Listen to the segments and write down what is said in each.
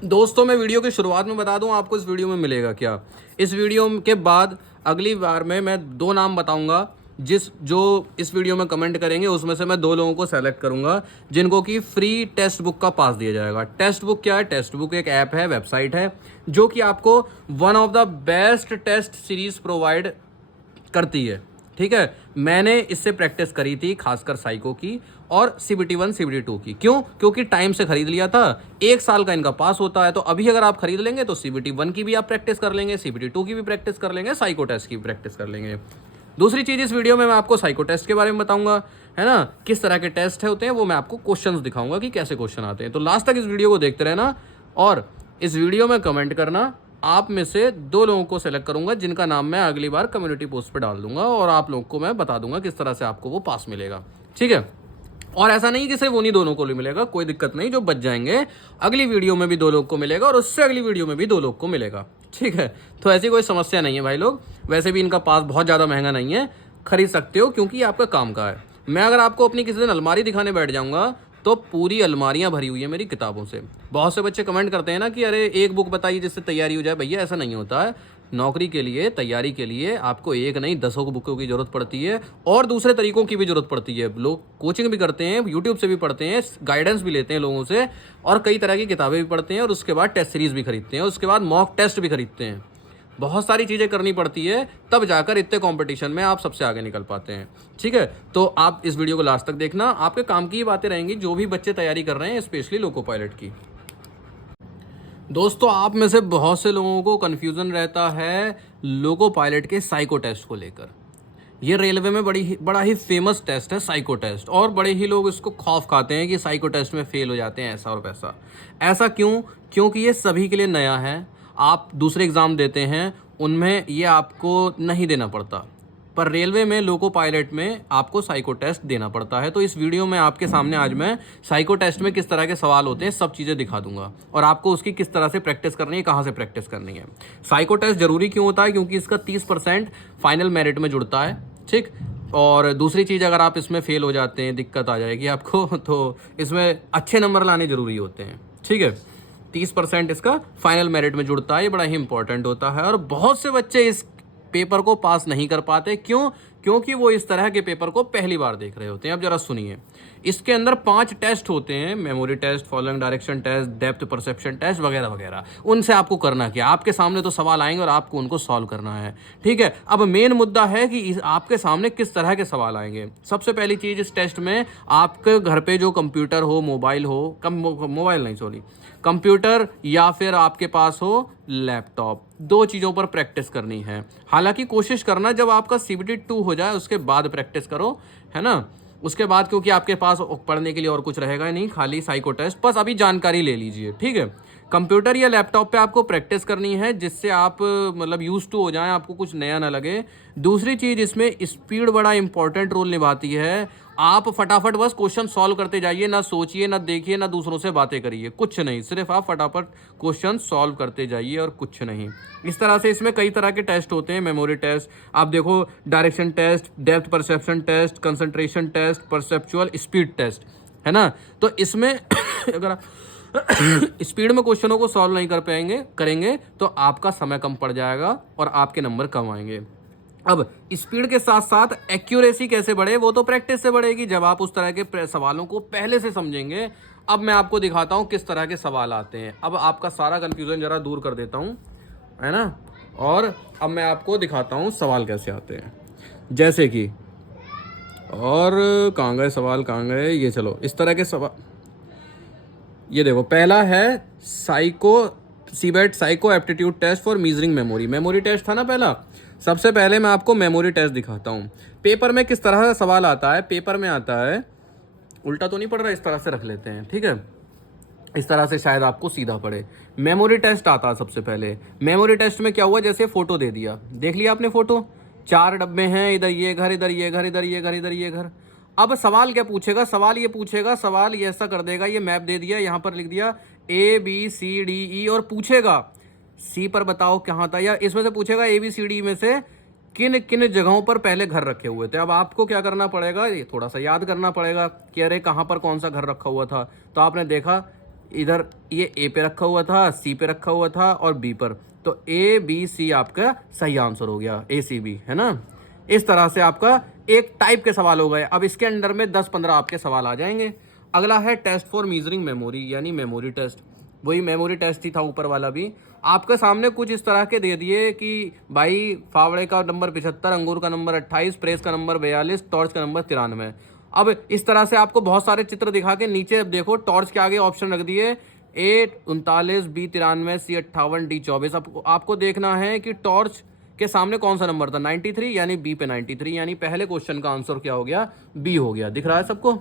दोस्तों मैं वीडियो की शुरुआत में बता दूं आपको इस वीडियो में मिलेगा क्या। इस वीडियो के बाद अगली बार में मैं 2 नाम बताऊंगा, जो इस वीडियो में कमेंट करेंगे उसमें से मैं 2 लोगों को सेलेक्ट करूंगा जिनको कि फ्री टेक्स्ट बुक का पास दिया जाएगा। टेक्स्ट बुक क्या है? टेक्स्ट बुक एक ऐप है, वेबसाइट है, जो कि आपको one of the best test series provide करती है। ठीक है, मैंने इससे प्रैक्टिस करी थी, खासकर साइको की और CBT 1 CBT 2 की। क्यों? क्योंकि टाइम से खरीद लिया था। 1 साल का इनका पास होता है, तो अभी अगर आप खरीद लेंगे तो CBT 1 की भी आप प्रैक्टिस कर लेंगे, CBT 2 की भी प्रैक्टिस कर लेंगे, साइको टेस्ट की भी प्रैक्टिस कर लेंगे। दूसरी चीज़, इस वीडियो में मैं आपको साइको टेस्ट के बारे में बताऊंगा, है ना, किस तरह के टेस्ट होते हैं वो मैं आपको क्वेश्चंस दिखाऊंगा कि कैसे क्वेश्चन आते हैं। तो लास्ट तक इस वीडियो को देखते रहना और इस वीडियो में कमेंट करना। आप में से 2 लोगों को सेलेक्ट करूंगा जिनका नाम मैं अगली बार कम्युनिटी पोस्ट पे डाल दूंगा और आप लोगों को मैं बता दूंगा किस तरह से आपको वो पास मिलेगा। ठीक है, और ऐसा नहीं कि सिर्फ उन्हीं दोनों को मिलेगा, कोई दिक्कत नहीं, जो बच जाएंगे अगली वीडियो में भी 2 लोग को मिलेगा और उससे अगली वीडियो में भी 2 लोग को मिलेगा। ठीक है, तो ऐसी कोई समस्या नहीं है भाई लोग। वैसे भी इनका पास बहुत ज़्यादा महंगा नहीं है, खरीद सकते हो क्योंकि ये आपका काम का है। मैं अगर आपको अपनी किसी दिन अलमारी दिखाने बैठ जाऊंगा तो पूरी अलमारियां भरी हुई है मेरी किताबों से। बहुत से बच्चे कमेंट करते हैं ना कि अरे एक बुक बताइए जिससे तैयारी हो जाए। भैया ऐसा नहीं होता है। नौकरी के लिए, तैयारी के लिए आपको एक नहीं 10 बुकों की जरूरत पड़ती है और दूसरे तरीकों की भी जरूरत पड़ती है। लोग कोचिंग भी करते हैं, यूट्यूब से भी पढ़ते हैं, गाइडेंस भी लेते हैं लोगों से और कई तरह की किताबें भी पढ़ते हैं और उसके बाद टेस्ट सीरीज भी खरीदते हैं, उसके बाद मॉक टेस्ट भी खरीदते हैं। बहुत सारी चीज़ें करनी पड़ती है, तब जाकर इतने कंपटीशन में आप सबसे आगे निकल पाते हैं। ठीक है, तो आप इस वीडियो को लास्ट तक देखना, आपके काम की ही बातें रहेंगी जो भी बच्चे तैयारी कर रहे हैं, स्पेशली लोको पायलट की। दोस्तों आप में से बहुत से लोगों को कन्फ्यूज़न रहता है लोको पायलट के साइको टेस्ट को लेकर। ये रेलवे में बड़ा ही फेमस टेस्ट है साइको टेस्ट, और बड़े ही लोग इसको खौफ खाते हैं कि साइको टेस्ट में फेल हो जाते हैं, ऐसा और वैसा। ऐसा क्यों? क्योंकि ये सभी के लिए नया है। आप दूसरे एग्ज़ाम देते हैं उनमें ये आपको नहीं देना पड़ता, पर रेलवे में लोको पायलट में आपको साइको टेस्ट देना पड़ता है। तो इस वीडियो में आपके सामने आज मैं साइको टेस्ट में किस तरह के सवाल होते हैं सब चीज़ें दिखा दूंगा और आपको उसकी किस तरह से प्रैक्टिस करनी है, कहाँ से प्रैक्टिस करनी है। साइको टेस्ट जरूरी क्यों होता है? क्योंकि इसका 30% फाइनल मेरिट में जुड़ता है। ठीक, और दूसरी चीज़, अगर आप इसमें फेल हो जाते हैं, दिक्कत आ जाएगी आपको, तो इसमें अच्छे नंबर लाने जरूरी होते हैं। ठीक है, 30% इसका फाइनल मेरिट में जुड़ता है, ये बड़ा ही इंपॉर्टेंट होता है और बहुत से बच्चे इस पेपर को पास नहीं कर पाते। क्यों? क्योंकि वो इस तरह के पेपर को पहली बार देख रहे होते हैं। अब जरा सुनिए, इसके अंदर 5 टेस्ट होते हैं, memory test, following direction test, depth perception test वगैरह वगैरह। उनसे आपको करना क्या? आपके सामने तो सवाल आएंगे और आपको उनको सॉल्व करना है। ठीक है, अब मेन मुद्दा है कि आपके सामने किस तरह के सवाल आएंगे। सबसे पहली चीज, इस टेस्ट में आपके घर पे जो कंप्यूटर हो, मोबाइल हो, मोबाइल नहीं सॉरी, कंप्यूटर या फिर आपके पास हो लैपटॉप, 2 चीज़ों पर प्रैक्टिस करनी है। हालांकि कोशिश करना जब आपका CBT 2 हो जाए उसके बाद प्रैक्टिस करो, है ना, उसके बाद, क्योंकि आपके पास पढ़ने के लिए और कुछ रहेगा नहीं, खाली साइको टेस्ट। बस अभी जानकारी ले लीजिए। ठीक है, कंप्यूटर या लैपटॉप पे आपको प्रैक्टिस करनी है जिससे आप मतलब यूज टू हो जाएं, आपको कुछ नया ना लगे। दूसरी चीज़, इसमें स्पीड बड़ा इंपॉर्टेंट रोल निभाती है। आप फटाफट बस क्वेश्चन सॉल्व करते जाइए, ना सोचिए, ना देखिए, ना दूसरों से बातें करिए, कुछ नहीं, सिर्फ आप फटाफट क्वेश्चन सॉल्व करते जाइए और कुछ नहीं। इस तरह से इसमें कई तरह के टेस्ट होते हैं। मेमोरी टेस्ट, आप देखो, direction test, depth perception test, concentration test, perceptual speed test, है ना। तो इसमें अगर आप स्पीड में क्वेश्चनों को सॉल्व नहीं करेंगे तो आपका समय कम पड़ जाएगा और आपके नंबर कम आएंगे। अब स्पीड के साथ साथ एक्यूरेसी कैसे बढ़े, वो तो प्रैक्टिस से बढ़ेगी जब आप उस तरह के सवालों को पहले से समझेंगे। अब मैं आपको दिखाता हूं किस तरह के सवाल आते हैं। अब आपका सारा कंफ्यूजन जरा दूर कर देता हूं, है ना, और अब मैं आपको दिखाता हूं सवाल कैसे आते हैं। जैसे कि, और कहाँ गए सवाल, कहाँ गए ये, चलो इस तरह के सवाल, ये देखो, पहला है सीबेट psycho aptitude test for measuring memory. Memory test था ना पहला। सबसे पहले मैं आपको मेमोरी टेस्ट दिखाता हूँ। पेपर में किस तरह का सवाल आता है। पेपर में आता है, उल्टा तो नहीं पड़ रहा, इस तरह से रख लेते हैं, ठीक है, इस तरह से शायद आपको सीधा पड़े। मेमोरी टेस्ट आता है सबसे पहले। मेमोरी टेस्ट में क्या हुआ, जैसे फोटो दे दिया, देख लिया आपने फोटो, 4 डब्बे हैं, इधर ये घर, इधर ये घर, इधर ये घर, इधर ये घर। अब सवाल क्या पूछेगा, सवाल ये ऐसा कर देगा, ये मैप दे दिया, यहाँ पर लिख दिया ABCDE और पूछेगा सी पर बताओ कहाँ था, या इसमें से पूछेगा ABCD में से किन किन जगहों पर पहले घर रखे हुए थे। अब आपको क्या करना पड़ेगा, ये थोड़ा सा याद करना पड़ेगा कि अरे कहाँ पर कौन सा घर रखा हुआ था। तो आपने देखा इधर ये ए पे रखा हुआ था, सी पे रखा हुआ था और बी पर, तो ए बी सी आपका सही आंसर हो गया, ए सी बी, है ना। इस तरह से आपका एक टाइप के सवाल हो गए। अब इसके अंडर में 10-15 आपके सवाल आ जाएंगे। अगला है टेस्ट फॉर मीजरिंग मेमोरी, यानी मेमोरी टेस्ट। वही मेमोरी टेस्ट ही था ऊपर वाला भी। आपके सामने कुछ इस तरह के दे दिए कि भाई फावड़े का नंबर 75, अंगूर का नंबर 28, प्रेस का नंबर 42, टॉर्च का नंबर 93। अब इस तरह से आपको बहुत सारे चित्र दिखा के नीचे अब देखो टॉर्च के आगे ऑप्शन रख दिए, ए 39, बी 93, सी 58, डी 24। अब आपको देखना है कि टॉर्च के सामने कौन सा नंबर था, 93, यानी बी पे 93, यानी पहले क्वेश्चन का आंसर क्या हो गया, बी हो गया। दिख रहा है सबको?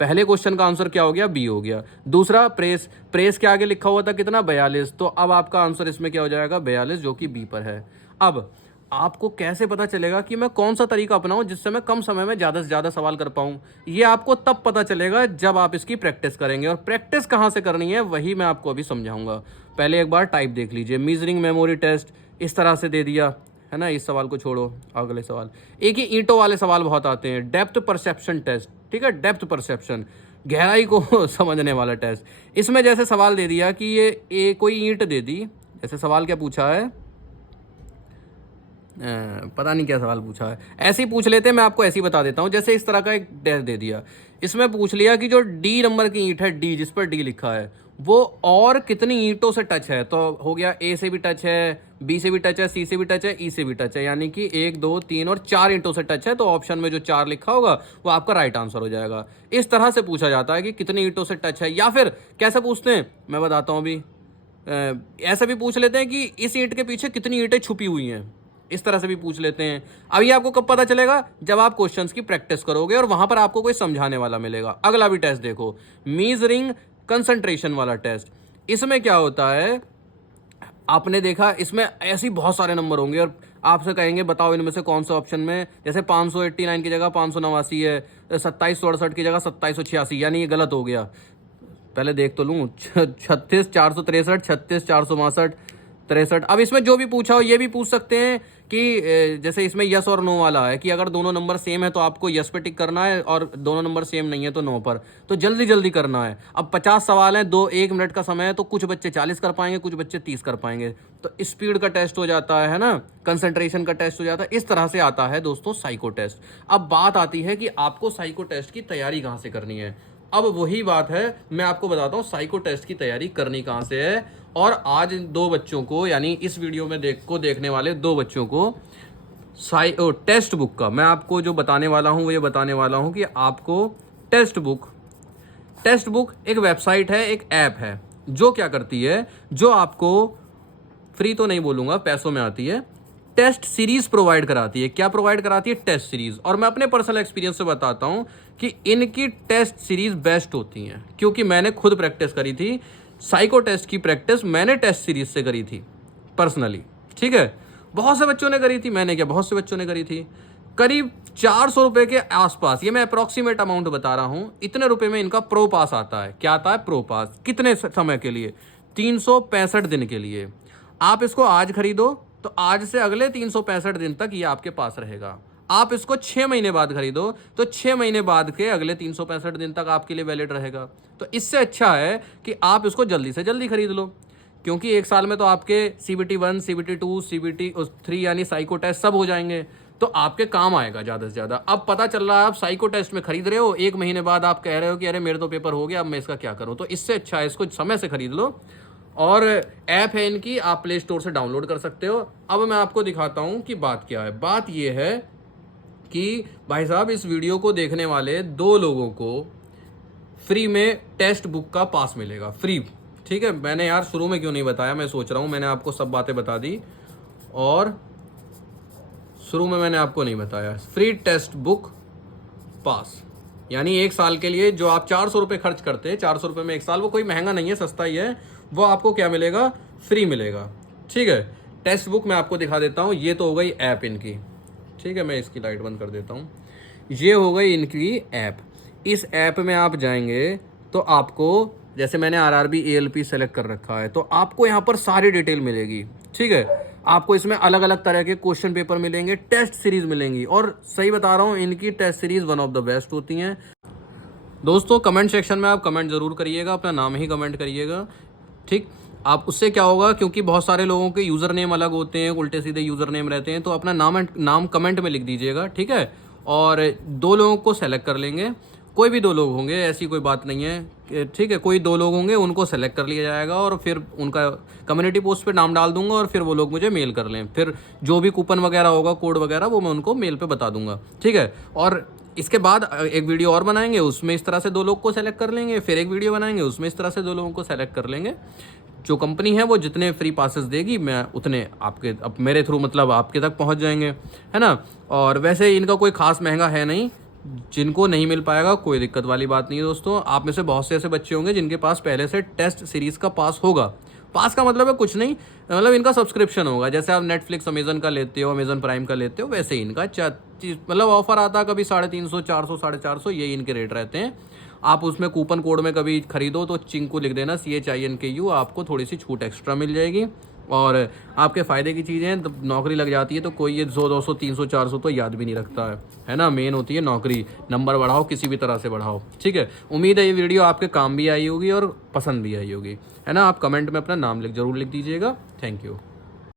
पहले क्वेश्चन का आंसर क्या हो गया, बी हो गया। दूसरा प्रेस, प्रेस के आगे लिखा हुआ था कितना, 42, तो अब आपका आंसर इसमें क्या हो जाएगा, 42, जो कि बी पर है। अब आपको कैसे पता चलेगा कि मैं कौन सा तरीका अपनाऊं जिससे मैं कम समय में ज़्यादा से ज़्यादा सवाल कर पाऊं? ये आपको तब पता चलेगा जब आप इसकी प्रैक्टिस करेंगे। और प्रैक्टिस कहाँ से करनी है वही मैं आपको अभी समझाऊंगा। पहले एक बार टाइप देख लीजिए, मीजरिंग मेमोरी टेस्ट इस तरह से दे दिया है ना। इस सवाल को छोड़ो, अगले सवाल। एक ही ईंटों वाले सवाल बहुत आते हैं, डेप्थ परसेप्शन टेस्ट, ठीक है, डेप्थ परसेप्शन, गहराई को समझने वाला टेस्ट। इसमें जैसे सवाल दे दिया कि ये कोई ईंट दे दी, जैसे सवाल क्या पूछा है, पता नहीं क्या सवाल पूछा है, ऐसे ही पूछ लेते हैं, मैं आपको ऐसे ही बता देता हूँ। जैसे इस तरह का एक टेस्ट दे दिया, इसमें पूछ लिया कि जो डी नंबर की ईंट है, डी जिस पर डी लिखा है, वो और कितनी ईंटों से टच है। तो हो गया, ए से भी टच है, बी से भी टच है, सी से भी टच है, ई से भी टच है, यानी कि 1 2 3 और 4 ईंटों से टच है। तो ऑप्शन में जो 4 लिखा होगा वो आपका राइट आंसर हो जाएगा। इस तरह से पूछा जाता है कि कितनी ईंटों से टच है। या फिर कैसे पूछते हैं मैं बताता हूँ अभी, ऐसा भी पूछ लेते हैं कि इस ईंट के पीछे कितनी ईंटें छुपी हुई हैं, इस तरह से भी पूछ लेते हैं। अब ये आपको कब पता चलेगा, जब आप क्वेश्चंस की प्रैक्टिस करोगे और वहां पर आपको कोई समझाने वाला मिलेगा। अगला भी टेस्ट देखो, मीजरिंग कंसंट्रेशन वाला टेस्ट। इसमें क्या होता है, आपने देखा इसमें ऐसे बहुत सारे नंबर होंगे और आपसे कहेंगे बताओ इनमें से कौन सा ऑप्शन में, जैसे 589 की जगह 589 है, 2768 की जगह 2786, यानी ये गलत हो गया। पहले देख तो लूँ, 36 463, 36 462, 63। अब इसमें जो भी पूछा हो ये भी पूछ सकते हैं कि जैसे इसमें यस और नो वाला है कि अगर दोनों नंबर सेम है तो आपको यस पे टिक करना है और दोनों नंबर सेम नहीं है तो नो पर। तो जल्दी जल्दी करना है। अब 50 सवाल हैं, 1 मिनट का समय है, तो कुछ बच्चे 40 कर पाएंगे, कुछ बच्चे 30 कर पाएंगे। तो स्पीड का टेस्ट हो जाता है ना, कंसंट्रेशन का टेस्ट हो जाता है। इस तरह से आता है दोस्तों साइको टेस्ट। अब बात आती है कि आपको साइको टेस्ट की तैयारी कहाँ से करनी है। अब वही बात है, मैं आपको बताता हूँ साइको टेस्ट की तैयारी करनी कहाँ से है। और आज 2 बच्चों को, यानी इस वीडियो में देखने वाले 2 बच्चों को टेस्ट बुक का मैं आपको जो बताने वाला हूँ वो ये बताने वाला हूँ कि आपको टेस्ट बुक एक वेबसाइट है, एक ऐप है, जो क्या करती है, जो आपको फ्री तो नहीं बोलूँगा, पैसों में आती है, टेस्ट सीरीज प्रोवाइड कराती है। क्या प्रोवाइड कराती है, टेस्ट सीरीज। और मैं अपने पर्सनल एक्सपीरियंस से बताता हूं कि इनकी टेस्ट सीरीज बेस्ट होती हैं, क्योंकि मैंने खुद प्रैक्टिस करी थी। साइको टेस्ट की प्रैक्टिस मैंने टेस्ट सीरीज से करी थी पर्सनली, ठीक है। बहुत से बच्चों ने करी थी, मैंने क्या, बहुत से बच्चों ने करी थी। करीब 400 रुपए के आसपास, ये मैं अप्रॉक्सीमेट अमाउंट बता रहा हूं, इतने रुपए में इनका प्रो पास आता है। क्या आता है, प्रो पास। कितने समय के लिए, 365 दिन के लिए। आप इसको आज खरीदो तो आज से अगले 365 दिन तक ये आपके पास रहेगा। आप इसको 6 महीने बाद खरीदो तो 6 महीने बाद के अगले 365 दिन तक आपके लिए वैलिड रहेगा। तो इससे अच्छा है कि आप इसको जल्दी से जल्दी खरीद लो, क्योंकि 1 साल में तो आपके CBT 1, CBT 2, CBT 3 यानी साइको टेस्ट सब हो जाएंगे, तो आपके काम आएगा ज़्यादा से ज़्यादा। अब पता चल रहा है आप साइको टेस्ट में खरीद रहे हो, 1 महीने बाद आप कह रहे हो कि अरे मेरे तो पेपर हो गया, अब मैं इसका क्या करूँ। तो इससे अच्छा है इसको समय से खरीद लो। और ऐप है इनकी, आप प्ले स्टोर से डाउनलोड कर सकते हो। अब मैं आपको दिखाता हूँ कि बात क्या है। बात ये है कि भाई साहब इस वीडियो को देखने वाले 2 लोगों को फ्री में टेस्ट बुक का पास मिलेगा, फ्री, ठीक है। मैंने यार शुरू में क्यों नहीं बताया, मैं सोच रहा हूँ मैंने आपको सब बातें बता दी और शुरू में मैंने आपको नहीं बताया। फ्री टेस्ट बुक पास यानी 1 साल के लिए जो आप 400 रुपये खर्च करते हैं, 400 रुपये में 1 साल, वो कोई महंगा नहीं है, सस्ता ही है, वो आपको क्या मिलेगा, फ्री मिलेगा, ठीक है। टेस्ट बुक मैं आपको दिखा देता हूँ। ये तो हो गई ऐप इनकी, ठीक है, मैं इसकी लाइट बंद कर देता हूँ। ये हो गई इनकी ऐप। इस ऐप में आप जाएंगे तो आपको, जैसे मैंने RRB ALP सेलेक्ट कर रखा है, तो आपको यहाँ पर सारी डिटेल मिलेगी, ठीक है। आपको इसमें अलग अलग तरह के क्वेश्चन पेपर मिलेंगे, टेस्ट सीरीज मिलेंगी, और सही बता रहा हूँ इनकी test series one of the best होती हैं। दोस्तों कमेंट सेक्शन में आप कमेंट ज़रूर करिएगा, अपना नाम ही कमेंट करिएगा, ठीक। आप उससे क्या होगा, क्योंकि बहुत सारे लोगों के यूज़र नेम अलग होते हैं, उल्टे सीधे यूज़र नेम रहते हैं, तो अपना नाम कमेंट में लिख दीजिएगा, ठीक है। और 2 लोगों को सेलेक्ट कर लेंगे, कोई भी 2 लोग होंगे, ऐसी कोई बात नहीं है, ठीक है। कोई 2 लोग होंगे, उनको सेलेक्ट कर लिया जाएगा और फिर उनका कम्युनिटी पोस्ट पे नाम डाल दूंगा और फिर वो लोग मुझे मेल कर लें। फिर जो भी कूपन वगैरह होगा, कोड वगैरह, वो मैं उनको मेल पे बता दूंगा, ठीक है। और इसके बाद एक वीडियो और बनाएंगे, उसमें इस तरह से 2 लोग को सेलेक्ट कर लेंगे, फिर एक वीडियो बनाएंगे, उसमें इस तरह से 2 लोगों को सेलेक्ट कर लेंगे। जो कंपनी है वो जितने फ्री पासेस देगी, मैं उतने आपके अब मेरे थ्रू मतलब आपके तक पहुंच जाएंगे, है ना। और वैसे इनका कोई खास महंगा है नहीं, जिनको नहीं मिल पाएगा कोई दिक्कत वाली बात नहीं है दोस्तों। आप में से बहुत से ऐसे बच्चे होंगे जिनके पास पहले से टेस्ट सीरीज़ का पास होगा। पास का मतलब है कुछ नहीं, मतलब इनका सब्सक्रिप्शन होगा, जैसे आप नेटफ्लिक्स अमेजन का लेते हो, अमेजन प्राइम का लेते हो, वैसे ही इनका मतलब ऑफर आता है कभी 350, 400, 450, यही इनके रेट रहते हैं। आप उसमें कूपन कोड में कभी खरीदो तो चिंकू लिख देना, CHINKU, आपको थोड़ी सी छूट एक्स्ट्रा मिल जाएगी और आपके फ़ायदे की चीज़ें हैं। तो नौकरी लग जाती है तो कोई ये 100, 200, 300, 400 तो याद भी नहीं रखता है ना। मेन होती है नौकरी, नंबर बढ़ाओ, किसी भी तरह से बढ़ाओ, ठीक है। उम्मीद है ये वीडियो आपके काम भी आई होगी और पसंद भी आई होगी, है ना। आप कमेंट में अपना नाम जरूर लिख दीजिएगा। Thank you.